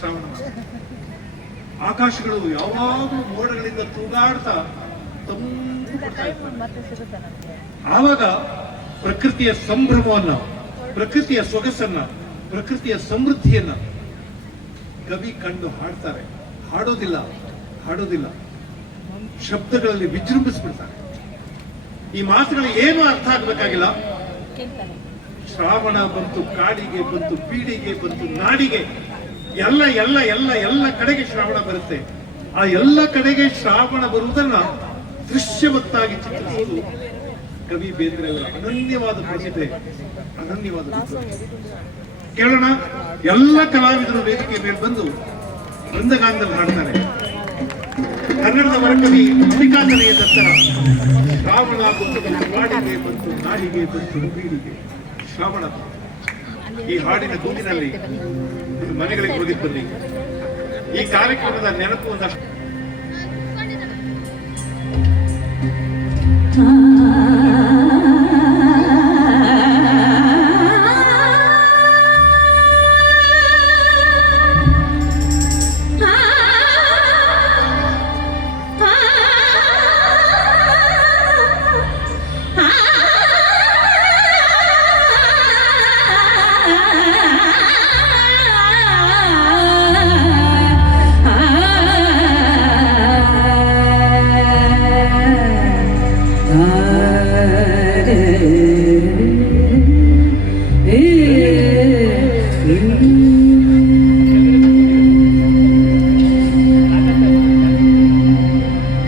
ಶ್ರಾವಣ ಮಾಸ. ಆಕಾಶಗಳು ಯಾವಾಗಲೂ ಮೋಡಗಳಿಂದ ತೂಗಾಡ್ತಾ ತಂಪು ಕೊಡ್ತಾ ಆವಾಗ ಪ್ರಕೃತಿಯ ಸಂಭ್ರಮವನ್ನ ಪ್ರಕೃತಿಯ ಸೊಗಸನ್ನ ಪ್ರಕೃತಿಯ ಸಮೃದ್ಧಿಯನ್ನ ಕವಿ ಕಂಡು ಹಾಡ್ತಾರೆ. ಹಾಡೋದಿಲ್ಲ ಹಾಡೋದಿಲ್ಲ. ಶಬ್ದಗಳಲ್ಲಿ ವಿಜೃಂಭಿಸ್ಬಿಡ್ತಾರೆ. ಈ ಮಾತುಗಳು ಏನು ಅರ್ಥ ಆಗ್ಬೇಕಾಗಿಲ್ಲ? ಶ್ರಾವಣ ಬಂತು ಕಾಡಿಗೆ ಬಂತು ಪೀಡಿಗೆ ಬಂತು ನಾಡಿಗೆ. ಎಲ್ಲ ಎಲ್ಲ ಎಲ್ಲ ಎಲ್ಲ ಕಡೆಗೆ ಶ್ರಾವಣ ಬರುತ್ತೆ. ಆ ಎಲ್ಲ ಕಡೆಗೆ ಶ್ರಾವಣ ಬರುವುದನ್ನ ದೃಶ್ಯವತ್ತಾಗಿ ಚಿತ್ರಿಸುವುದು ಕವಿ ಬೇಂದ್ರೆ ಅವರ ಅನನ್ಯವಾದ ಪ್ರತಿಭೆ, ಅನನ್ಯವಾದ. ಕೇಳೋಣ, ಎಲ್ಲ ಕಲಾವಿದರು ವೇದಿಕೆ ಮೇಲೆ ಬಂದು ವೃಂದಗಾನದಲ್ಲಿ ಹಾಡ್ತಾರೆ. ಕನ್ನಡದ ವರಕವಿ ಮಲ್ಲಿಕಾಂಜನೆಯ ನಂತರ ಶ್ರಾವಣ ಬಂತು, ನಾಡಿಗೆ ಬಂತು ನಾಡಿಗೆ ಬಂತು, ಬೀಡಿಗೆ ಶ್ರಾವಣ ಈ ಹಾಡಿನ ಗುಂಪಿನಲ್ಲಿ ಮನೆಗಳಿಗೆ ಹೋಗಿ ಬನ್ನಿ ಈ ಕಾರ್ಯಕ್ರಮದ ನೆನಪು ಒಂದಷ್ಟು.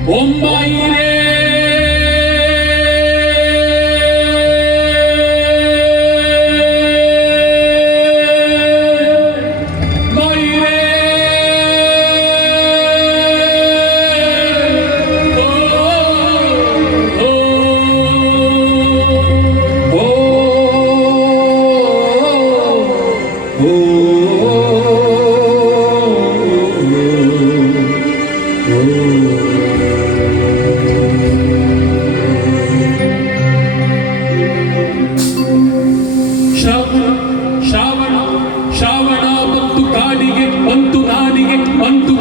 ボンバ入れ ಮತ್ತು ಒಂದು ನಾಡಿಗೆ ಬಂತು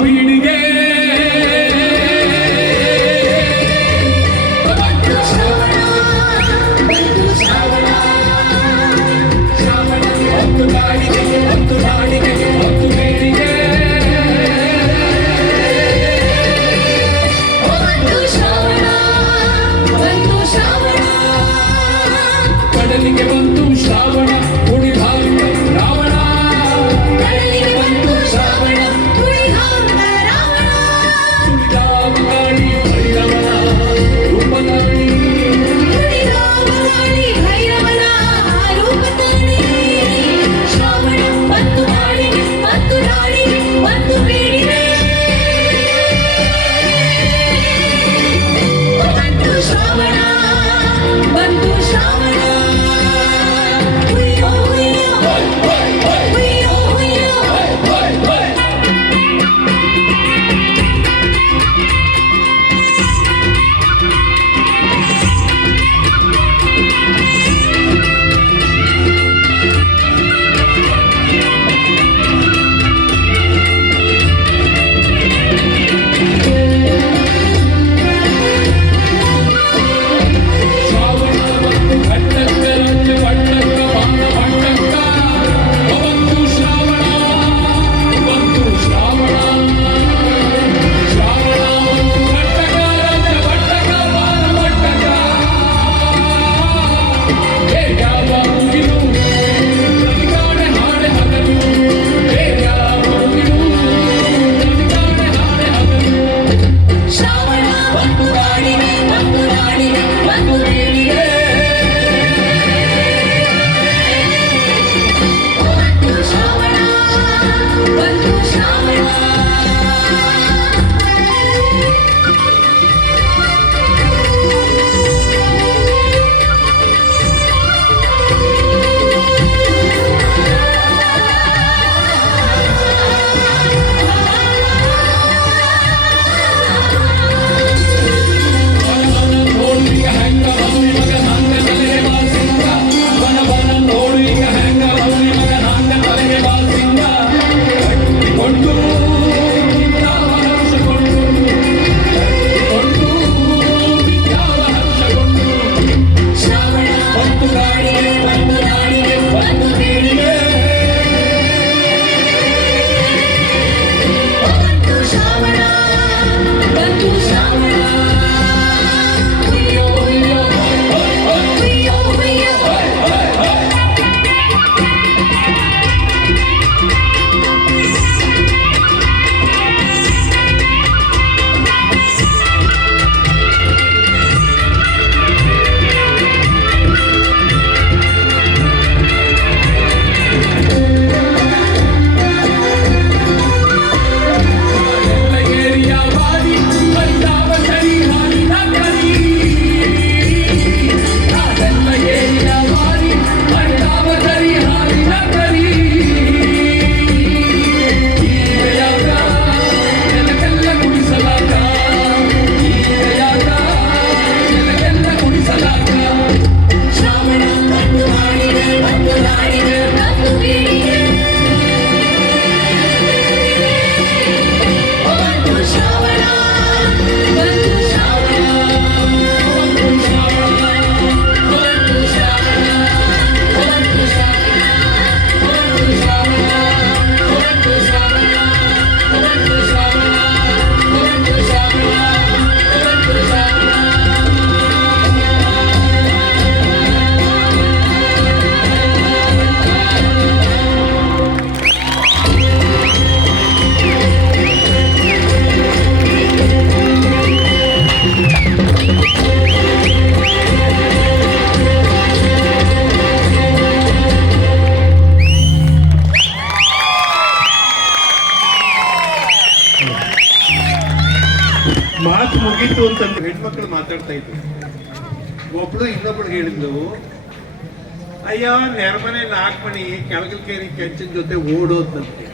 Thank you. ಮಾತು ಮುಗೀತು ಅಂತಂದ್ರೆ ಹೆಣ್ಮಕ್ಳು ಮಾತಾಡ್ತಾ ಇದ್ರು. ಒಬ್ಳು ಇನ್ನೊಬ್ಳು ಹೇಳಿದ್ಲು, ಅಯ್ಯ, ನೆರಮನೆ ನಾಲ್ಕು ಮಣಿ ಕೆಳಗಲ್ ಕೇರಿ ಕೆಂಚಿನ ಜೊತೆ ಓಡೋದಂತೆ